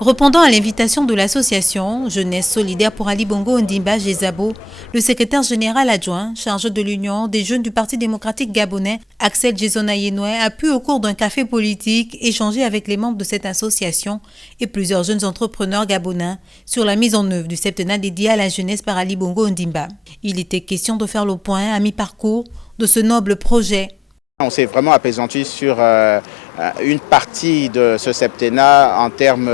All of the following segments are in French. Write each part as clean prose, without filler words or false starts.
Répondant à l'invitation de l'association Jeunesse solidaire pour Ali Bongo Ondimba Gézabo, le secrétaire général adjoint chargé de l'Union des jeunes du Parti démocratique gabonais, Axel Jezona Yenoué, a pu au cours d'un café politique échanger avec les membres de cette association et plusieurs jeunes entrepreneurs gabonais sur la mise en œuvre du septennat dédié à la jeunesse par Ali Bongo Ondimba. Il était question de faire le point à mi-parcours de ce noble projet. On s'est vraiment appesanti sur une partie de ce septennat en termes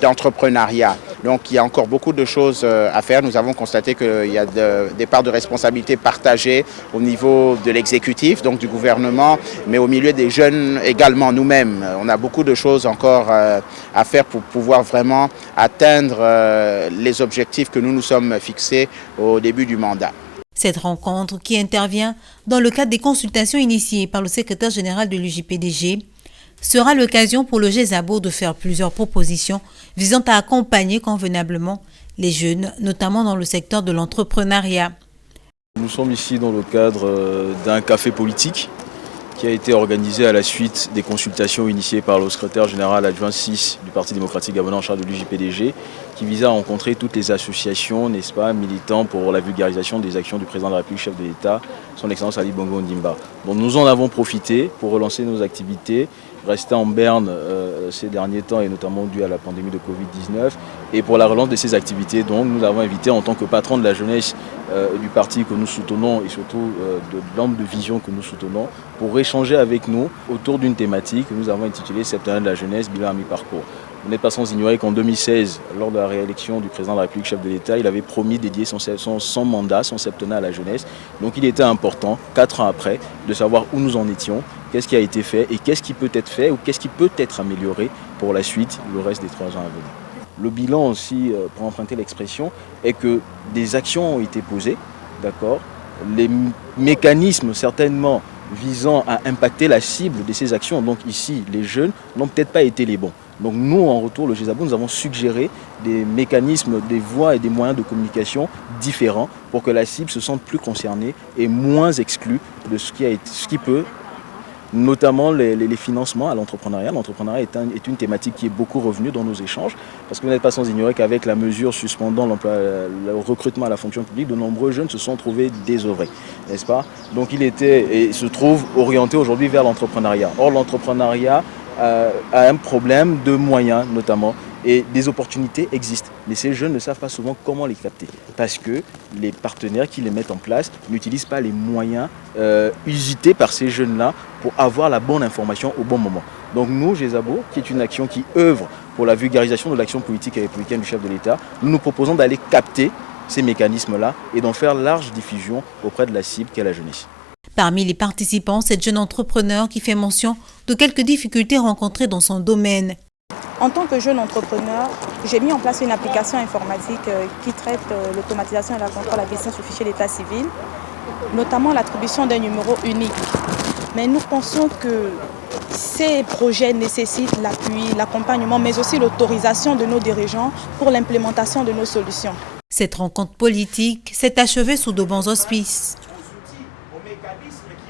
d'entrepreneuriat. Donc il y a encore beaucoup de choses à faire. Nous avons constaté qu'il y a des parts de responsabilité partagées au niveau de l'exécutif, donc du gouvernement, mais au milieu des jeunes également nous-mêmes. On a beaucoup de choses encore à faire pour pouvoir vraiment atteindre les objectifs que nous nous sommes fixés au début du mandat. Cette rencontre, qui intervient dans le cadre des consultations initiées par le secrétaire général de l'UJPDG, sera l'occasion pour le Gézabo de faire plusieurs propositions visant à accompagner convenablement les jeunes, notamment dans le secteur de l'entrepreneuriat. Nous sommes ici dans le cadre d'un café politique qui a été organisé à la suite des consultations initiées par le secrétaire général adjoint 6 du Parti démocratique gabonais en charge de l'UJPDG, qui visait à rencontrer toutes les associations, n'est-ce pas, militants pour la vulgarisation des actions du président de la République, chef de l'État, son Excellence Ali Bongo Ondimba. Bon, nous en avons profité pour relancer nos activités, rester en berne ces derniers temps et notamment dû à la pandémie de Covid-19. Et pour la relance de ces activités, donc, nous avons invité en tant que patron de la jeunesse du parti que nous soutenons et surtout de l'homme de vision que nous soutenons pour échanger avec nous autour d'une thématique que nous avons intitulée Septennat de la jeunesse, bilan à mi-parcours. Vous n'êtes pas sans ignorer qu'en 2016, lors de la réélection du président de la République, chef de l'État, il avait promis dédier son mandat, son septennat à la jeunesse. Donc il était important, 4 ans après, de savoir où nous en étions, qu'est-ce qui a été fait et qu'est-ce qui peut être fait ou qu'est-ce qui peut être amélioré pour la suite, le reste des 3 ans à venir. Le bilan aussi, pour emprunter l'expression, est que des actions ont été posées, d'accord. Les mécanismes certainement visant à impacter la cible de ces actions, donc ici les jeunes, n'ont peut-être pas été les bons. Donc nous, en retour, le Gézabo, nous avons suggéré des mécanismes, des voies et des moyens de communication différents pour que la cible se sente plus concernée et moins exclue de ce qui peut, notamment les financements à l'entrepreneuriat. L'entrepreneuriat est une thématique qui est beaucoup revenue dans nos échanges, parce que vous n'êtes pas sans ignorer qu'avec la mesure suspendant le recrutement à la fonction publique, de nombreux jeunes se sont trouvés désœuvrés, n'est-ce pas? Donc il était et se trouve orienté aujourd'hui vers l'entrepreneuriat. Or l'entrepreneuriat a un problème de moyens notamment, et des opportunités existent. Mais ces jeunes ne savent pas souvent comment les capter, parce que les partenaires qui les mettent en place n'utilisent pas les moyens usités par ces jeunes-là pour avoir la bonne information au bon moment. Donc nous, Gézabo, qui est une action qui œuvre pour la vulgarisation de l'action politique et républicaine du chef de l'État, nous nous proposons d'aller capter ces mécanismes-là et d'en faire large diffusion auprès de la cible qu'est la jeunesse. Parmi les participants, cette jeune entrepreneur qui fait mention de quelques difficultés rencontrées dans son domaine. En tant que jeune entrepreneur, j'ai mis en place une application informatique qui traite l'automatisation et la contrôle à distance du fichier d'état civil, notamment l'attribution d'un numéro unique. Mais nous pensons que ces projets nécessitent l'appui, l'accompagnement, mais aussi l'autorisation de nos dirigeants pour l'implémentation de nos solutions. Cette rencontre politique s'est achevée sous de bons auspices.